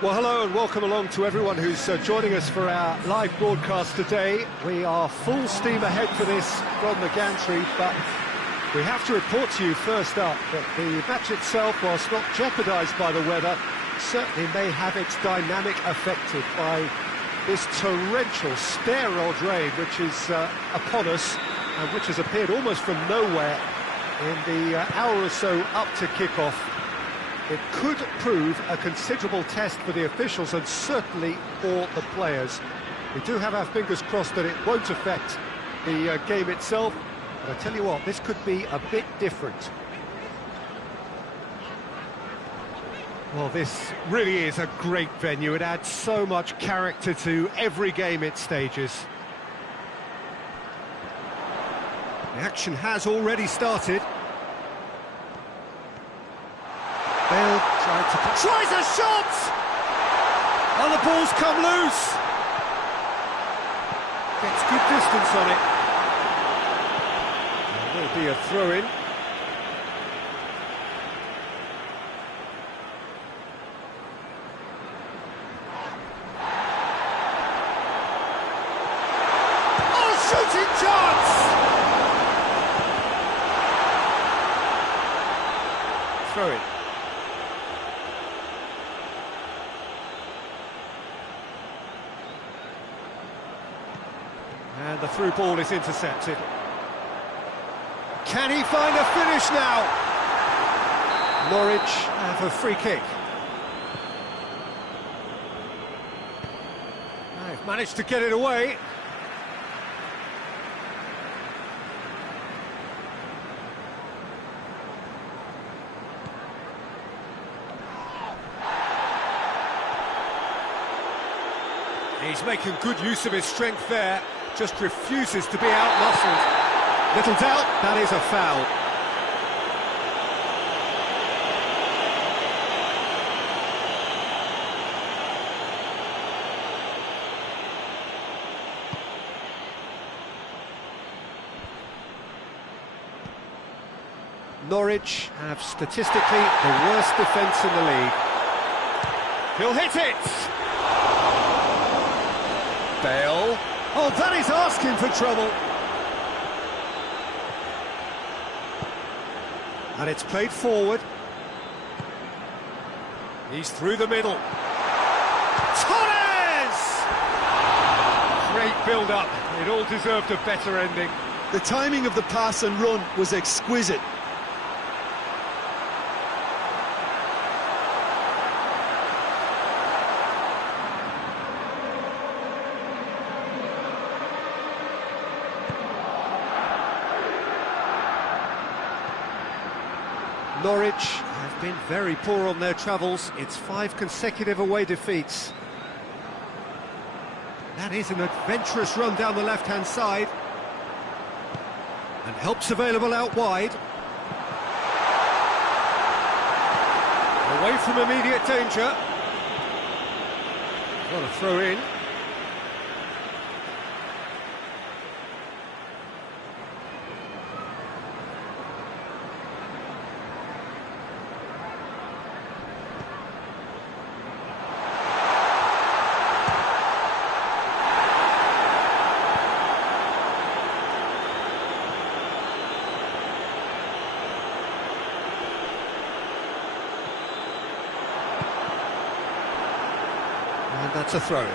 Well, hello and welcome along to everyone who's joining us for our live broadcast today. We are full steam ahead for this from the gantry, but we have to report to you first up that the match itself, whilst not jeopardised by the weather, certainly may have its dynamic affected by this torrential, steroid rain which is upon us and which has appeared almost from nowhere in the hour or so up to kick-off. It could prove a considerable test for the officials and certainly for the players. We do have our fingers crossed that it won't affect the game itself, but I tell you what, this could be a bit different. Well, this really is a great venue. It adds so much character to every game it stages. The action has already started. Bale tries a shot! And the ball's come loose! Gets good distance on it. There will be a throw-in. Oh, shooting chance! Throw-in. And the through ball is intercepted. Can he find a finish now? Norwich have a free kick. They've managed to get it away. He's making good use of his strength there. Just refuses to be out-muscled. Little doubt, that is a foul. Norwich have statistically the worst defence in the league. He'll hit it! Bale. Oh, that is asking for trouble. And it's played forward. He's through the middle. Torres! Great build-up. It all deserved a better ending. The timing of the pass and run was exquisite. Norwich have been very poor on their travels. It's 5 consecutive away defeats. That is an adventurous run down the left-hand side. And help's available out wide. Away from immediate danger. Got a throw in. And that's a throw-in.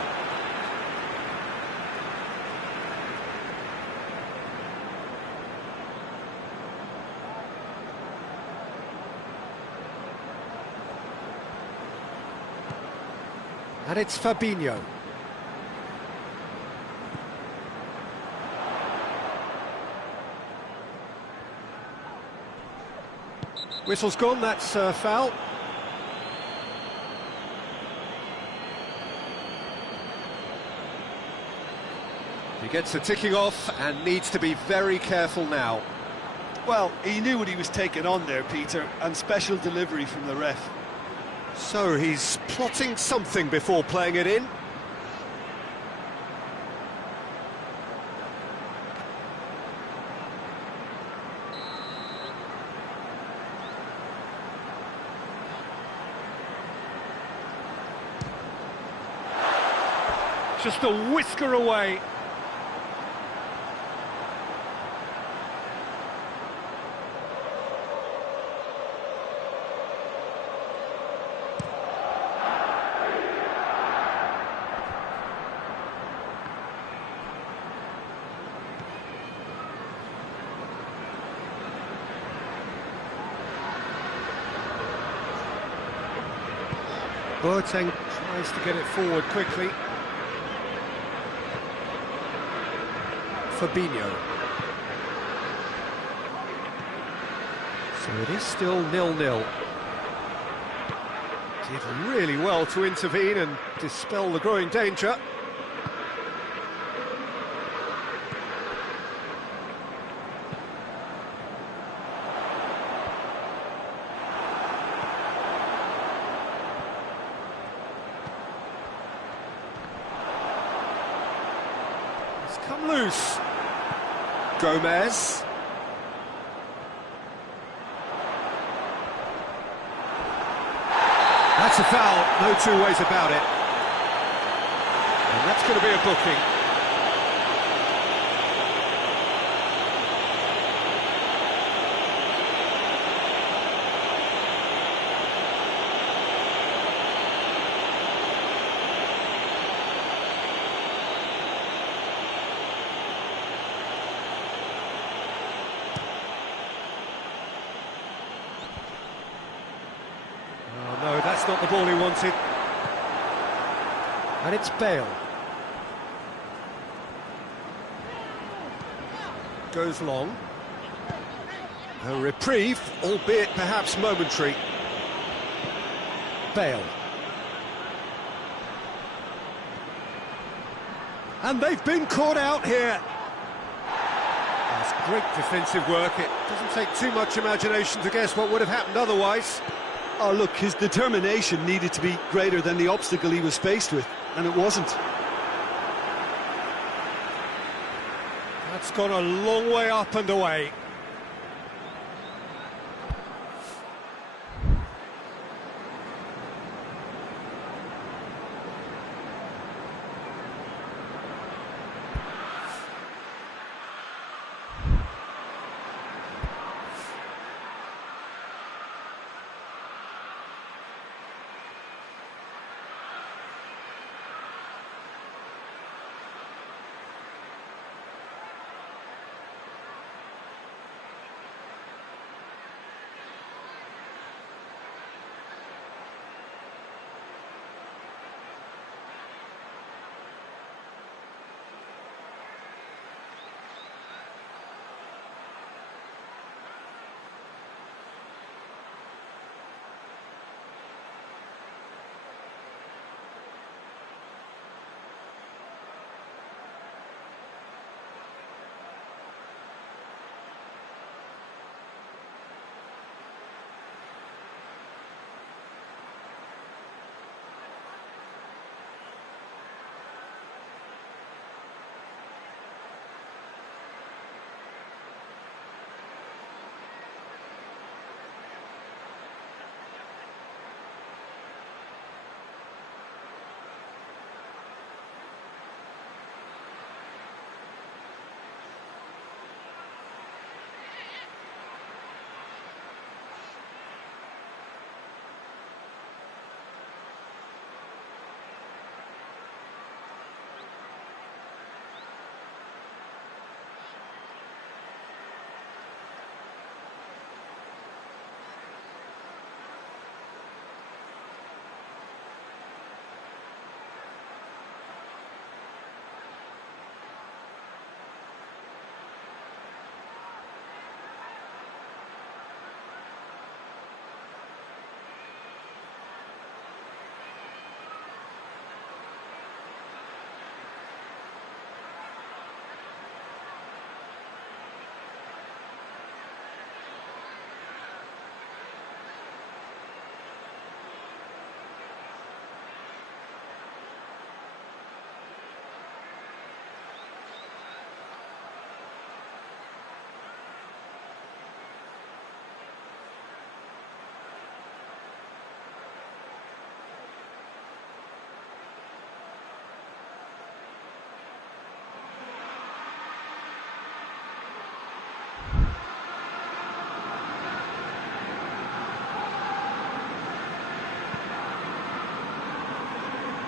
And it's Fabinho. Whistle's gone, that's foul. He gets the ticking off and needs to be very careful now. Well, he knew what he was taking on there, Peter, and special delivery from the ref. So he's plotting something before playing it in. just a whisker away. Boateng tries to get it forward quickly. Fabinho. So it is still 0-0. Did really well to intervene and dispel the growing danger. Come loose. Gomez. That's a foul, no two ways about it. And that's going to be a booking. No, that's not the ball he wanted. And it's Bale. Goes long. A reprieve, albeit perhaps momentary. Bale. And they've been caught out here. That's great defensive work. It doesn't take too much imagination to guess what would have happened otherwise. Oh, look, his determination needed to be greater than the obstacle he was faced with, and it wasn't. That's gone a long way up and away.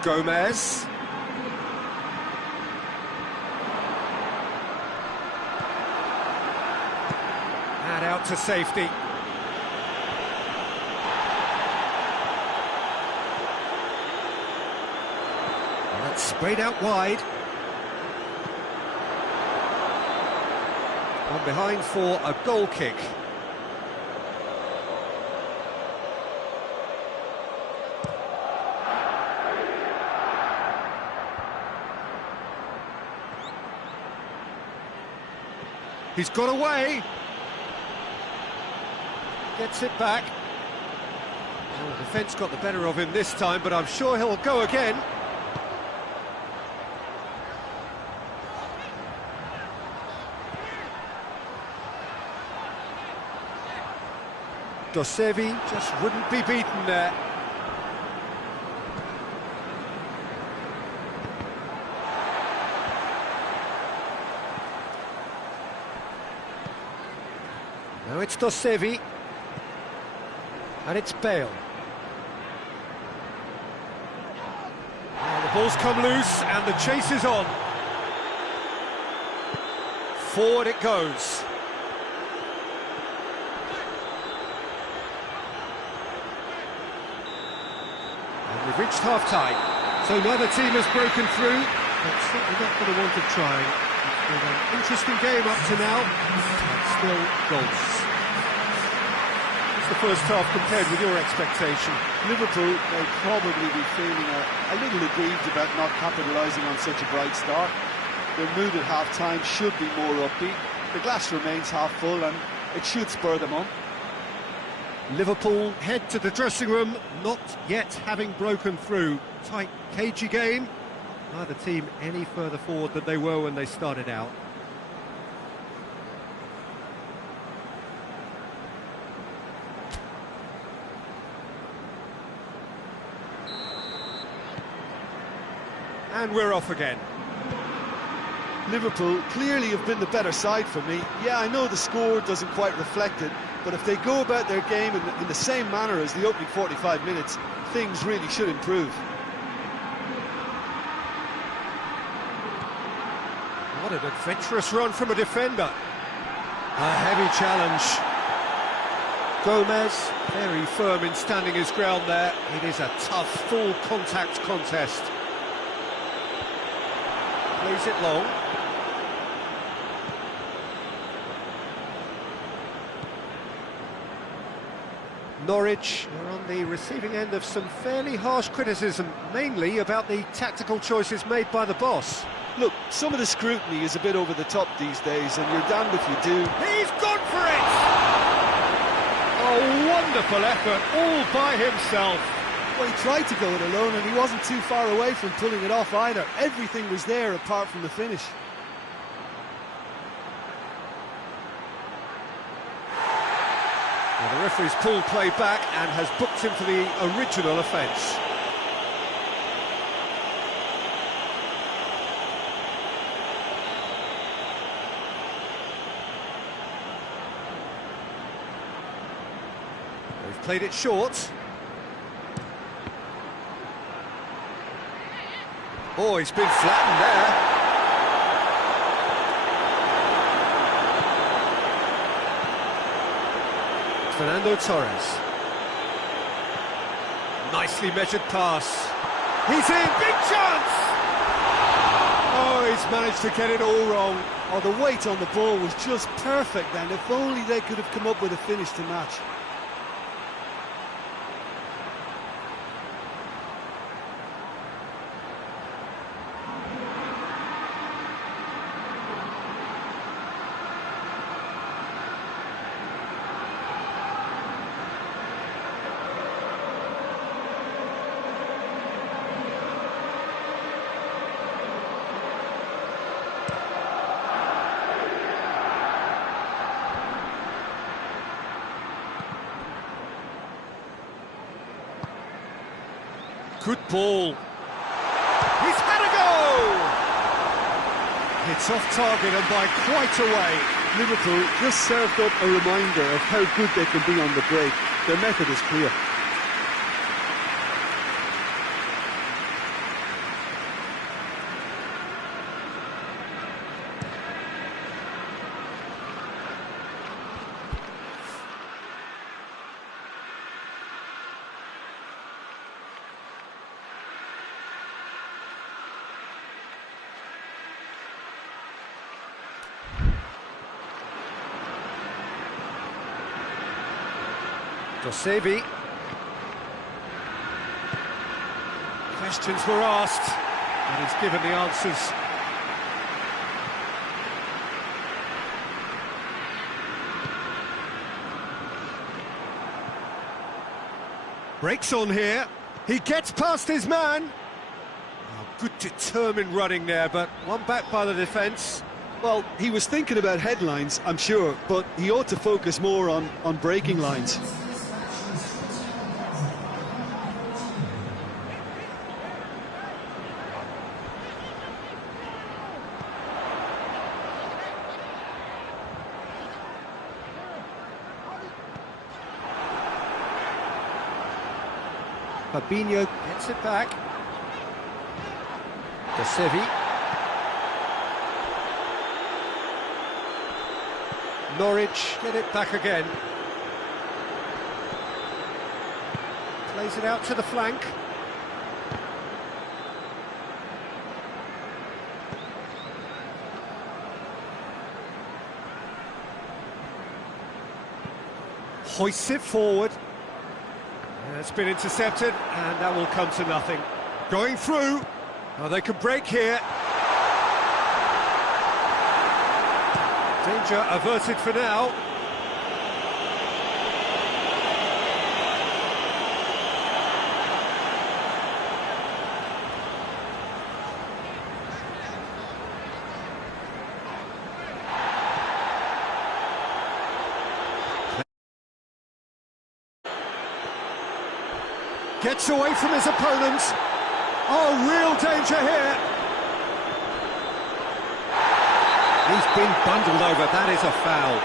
Gomez. And out to safety. That's sprayed out wide. On behind for a goal kick. He's got away. Gets it back. Well, the defence got the better of him this time, but I'm sure he'll go again. Dosevi just wouldn't be beaten there. Now it's Dosevi. And it's Bale. Now the ball's come loose and the chase is on. Forward it goes. And we've reached half-time. So neither team has broken through, but certainly not for the want of trying. It's been an interesting game up to now, and still goals. The first half compared with your expectation? Liverpool will probably be feeling a little aggrieved about not capitalising on such a bright start. Their mood at half-time should be more upbeat. The glass remains half full and it should spur them on. Liverpool head to the dressing room, not yet having broken through. Tight, cagey game. Neither team any further forward than they were when they started out. And we're off again. Liverpool clearly have been the better side for me. Yeah, I know the score doesn't quite reflect it, but if they go about their game in the same manner as the opening 45 minutes, things really should improve. What an adventurous run from a defender. A heavy challenge. Gomez, very firm in standing his ground there. It is a tough, full contact contest. Plays it long. Norwich are on the receiving end of some fairly harsh criticism, mainly about the tactical choices made by the boss. Look, some of the scrutiny is a bit over the top these days, and you're damned if you do. He's gone for it! A wonderful effort, all by himself. Well, he tried to go it alone, and he wasn't too far away from pulling it off either. Everything was there apart from the finish. Well, the referee's pulled play back and has booked him for the original offence. They've played it short. Oh, he's been flattened there. Fernando Torres. Nicely measured pass. He's in, big chance! Oh, he's managed to get it all wrong. Oh, the weight on the ball was just perfect then. If only they could have come up with a finish to match. Good ball. He's had a go! It's off target and by quite a way. Liverpool just served up a reminder of how good they can be on the break. Their method is clear. Dosevi. Questions were asked, and he's given the answers. Breaks on here. He gets past his man. Oh, good determined running there, but one back by the defence. Well, he was thinking about headlines, I'm sure, but he ought to focus more on breaking lines. Fabinho gets it back. Dosevi. Norwich get it back again. Plays it out to the flank. Hoists it forward. It's been intercepted, and that will come to nothing. Going through. Oh, they can break here. Danger averted for now. Gets away from his opponent. Oh, real danger here. He's been bundled over. That is a foul.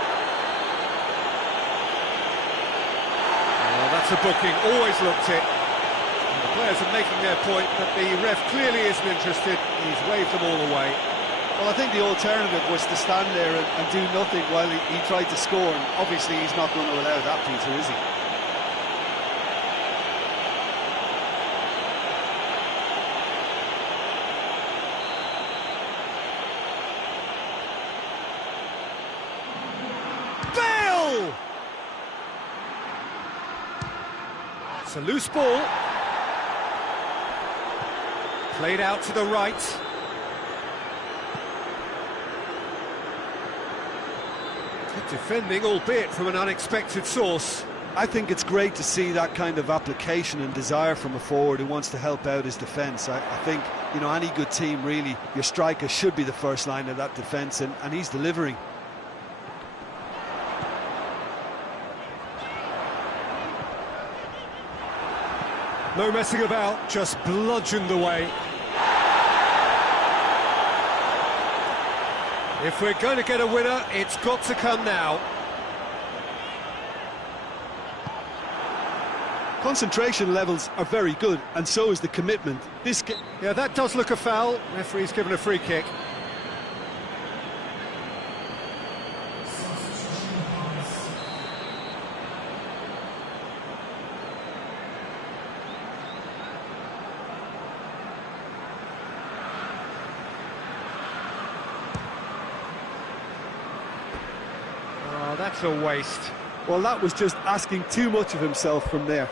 Oh, that's a booking. Always looked it. And the players are making their point, but the ref clearly isn't interested. He's waved them all away. Well, I think the alternative was to stand there and do nothing while he tried to score. And obviously, he's not going to allow that, Peter, is he? It's a loose ball. Played out to the right. Good defending, albeit from an unexpected source. I think it's great to see that kind of application and desire from a forward who wants to help out his defence. I think, you know, any good team, really, your striker should be the first line of that defence, and he's delivering. No messing about, just bludgeoned away. If we're going to get a winner, it's got to come now. Concentration levels are very good, and so is the commitment. Yeah, that does look a foul. Referee's given a free kick. Oh, that's a waste. Well, that was just asking too much of himself from there.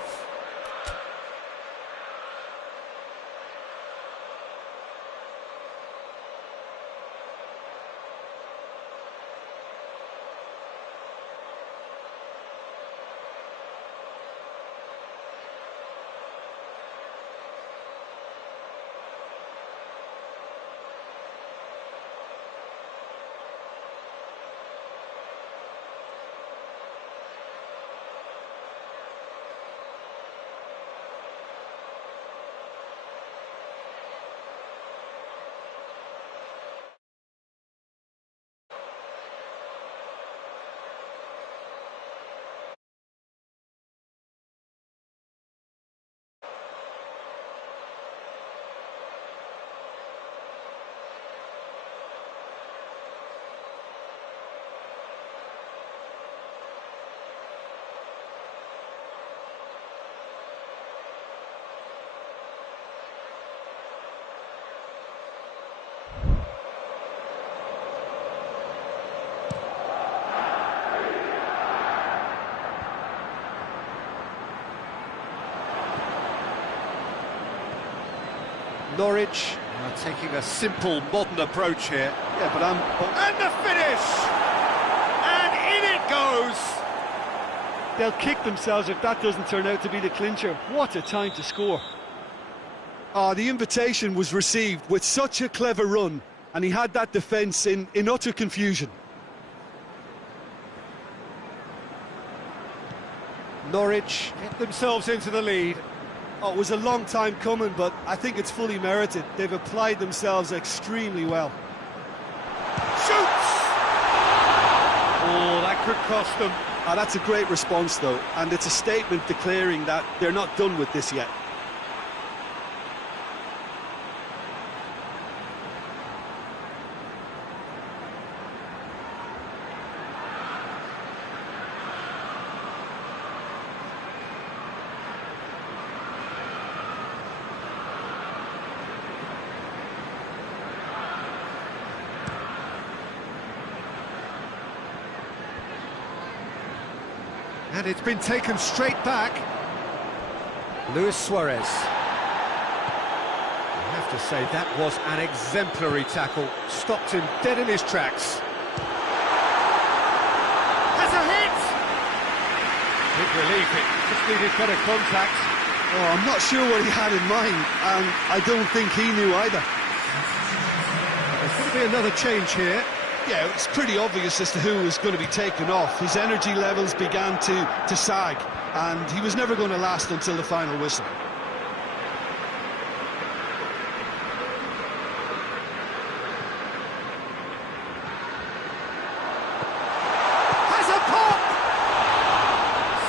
Norwich are taking a simple, modern approach here. Yeah, but And the finish! And in it goes! They'll kick themselves if that doesn't turn out to be the clincher. What a time to score. The invitation was received with such a clever run, and he had that defence in utter confusion. Norwich get themselves into the lead. Oh, it was a long time coming, but I think it's fully merited. They've applied themselves extremely well. Shoots! Oh, that could cost them. That's a great response, though, and it's a statement declaring that they're not done with this yet. And it's been taken straight back. Luis Suarez. I have to say, that was an exemplary tackle. Stopped him dead in his tracks. Has a hit! Big relief, it just needed better contact. Oh, I'm not sure what he had in mind, and I don't think he knew either. There's going to be another change here. Yeah, it's pretty obvious as to who was going to be taken off. His energy levels began to sag, and he was never going to last until the final whistle. Has a pop!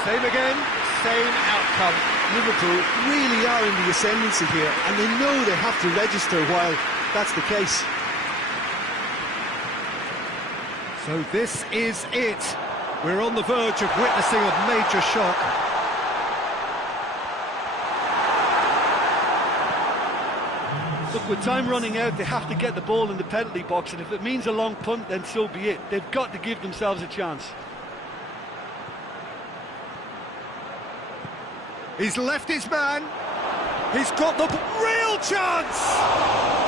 Same again, same outcome. Liverpool really are in the ascendancy here, and they know they have to register while that's the case. So this is it. We're on the verge of witnessing a major shock. Look, with time running out, they have to get the ball in the penalty box, and if it means a long punt, then so be it. They've got to give themselves a chance. He's left his man. He's got the real chance.